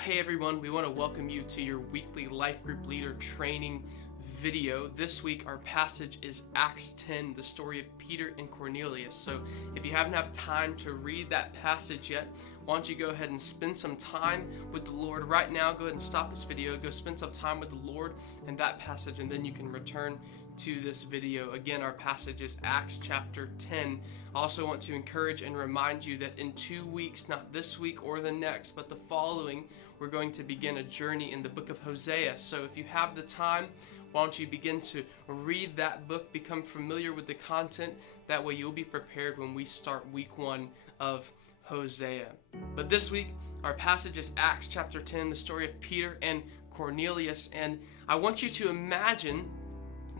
Hey everyone, we want to welcome you to your weekly life group leader training video. This week our passage is Acts 10, the story of Peter and Cornelius. So if you haven't had time to read that passage yet, why don't you go ahead and spend some time with the Lord right now. Go ahead and stop this video, go spend some time with the Lord and that passage, and then you can return to this video. Again, our passage is Acts chapter 10. I also want to encourage and remind you that in 2 weeks, not this week or the next, but the following, we're going to begin a journey in the book of Hosea. So if you have the time, why don't you begin to read that book, become familiar with the content. That way you'll be prepared when we start week 1 of Hosea. But this week, our passage is Acts chapter 10, the story of Peter and Cornelius. And I want you to imagine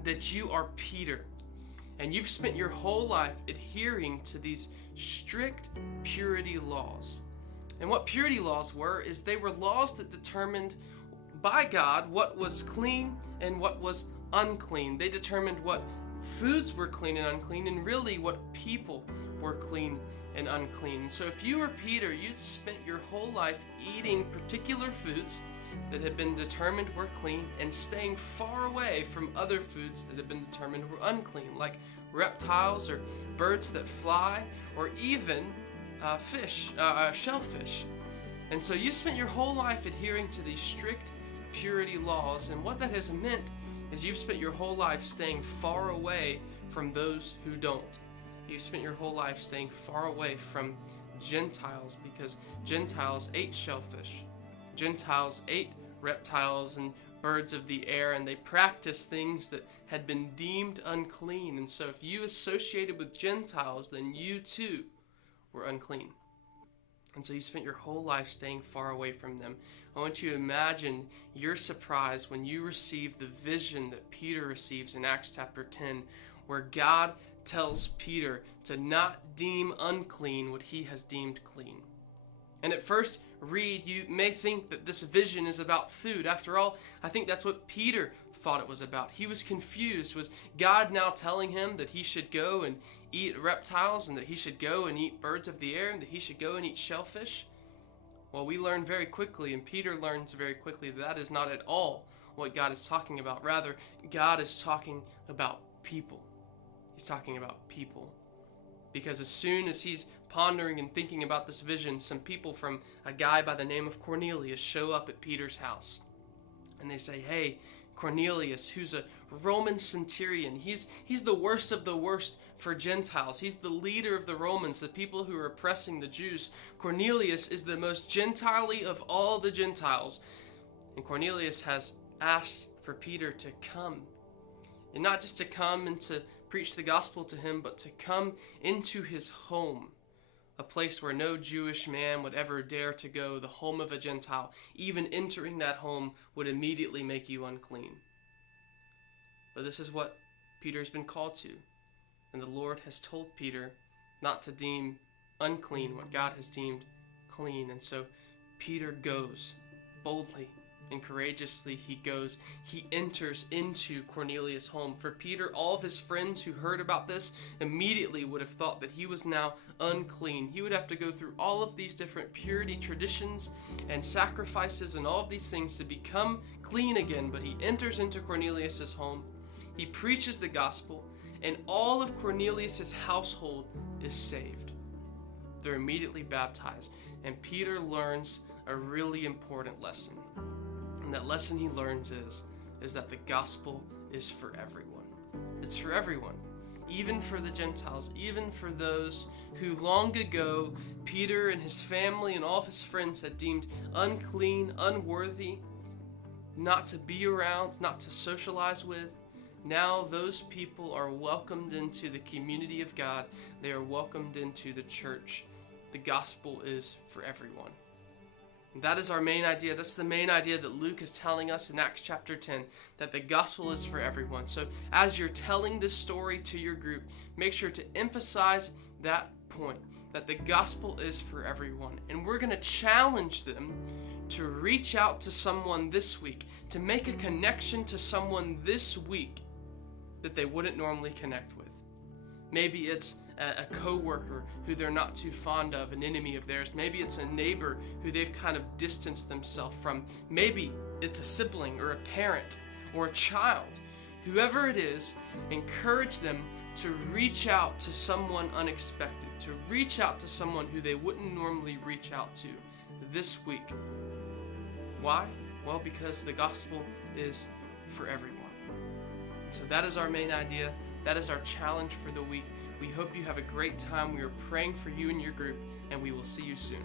that you are Peter, and you've spent your whole life adhering to these strict purity laws. And what purity laws were is they were laws that determined by God what was clean and what was unclean. They determined what foods were clean and unclean, and really what people were clean and unclean. So if you were Peter, you'd spent your whole life eating particular foods that had been determined were clean and staying far away from other foods that had been determined were unclean, like reptiles or birds that fly, or even shellfish. And so you spent your whole life adhering to these strict purity laws, and what that has meant is you've spent your whole life staying far away from those who don't. You've spent your whole life staying far away from Gentiles, because Gentiles ate shellfish. Gentiles ate reptiles and birds of the air, and they practiced things that had been deemed unclean. And so if you associated with Gentiles, then you too were unclean. And so you spent your whole life staying far away from them. I want you to imagine your surprise when you receive the vision that Peter receives in Acts chapter 10, where God tells Peter to not deem unclean what he has deemed clean. And at first read, you may think that this vision is about food. After all, I think that's what Peter thought it was about. He was confused. Was God now telling him that he should go and eat reptiles, and that he should go and eat birds of the air, and that he should go and eat shellfish? Well, we learn very quickly, and Peter learns very quickly, that is not at all what God is talking about. Rather, God is talking about people. He's talking about people. Because as soon as he's pondering and thinking about this vision, some people from a guy by the name of Cornelius show up at Peter's house. And they say, "Hey, Cornelius, who's a Roman centurion, he's the worst of the worst for Gentiles. He's the leader of the Romans, the people who are oppressing the Jews. Cornelius is the most Gentile-y of all the Gentiles." And Cornelius has asked for Peter to come. And not just to come and to preach the gospel to him, but to come into his home, a place where no Jewish man would ever dare to go, the home of a Gentile. Even entering that home would immediately make you unclean. But this is what Peter's been called to. And the Lord has told Peter not to deem unclean what God has deemed clean. And so Peter goes boldly and courageously. He goes. He enters into Cornelius' home. For Peter, all of his friends who heard about this immediately would have thought that he was now unclean. He would have to go through all of these different purity traditions and sacrifices and all of these things to become clean again. But he enters into Cornelius' home. He preaches the gospel, and all of Cornelius' household is saved. They're immediately baptized. And Peter learns a really important lesson. And that lesson he learns is that the gospel is for everyone. It's for everyone, even for the Gentiles, even for those who long ago Peter and his family and all of his friends had deemed unclean, unworthy, not to be around, not to socialize with. Now those people are welcomed into the community of God. They are welcomed into the church. The gospel is for everyone. That is our main idea. That's the main idea that Luke is telling us in Acts chapter 10, that the gospel is for everyone. So as you're telling this story to your group, make sure to emphasize that point, that the gospel is for everyone. And we're going to challenge them to reach out to someone this week, to make a connection to someone this week that they wouldn't normally connect with. Maybe it's a coworker who they're not too fond of, an enemy of theirs. Maybe it's a neighbor who they've kind of distanced themselves from. Maybe it's a sibling or a parent or a child. Whoever it is, encourage them to reach out to someone unexpected, to reach out to someone who they wouldn't normally reach out to this week. Why? Well, because the gospel is for everyone. So that is our main idea. That is our challenge for the week. We hope you have a great time. We are praying for you and your group, and we will see you soon.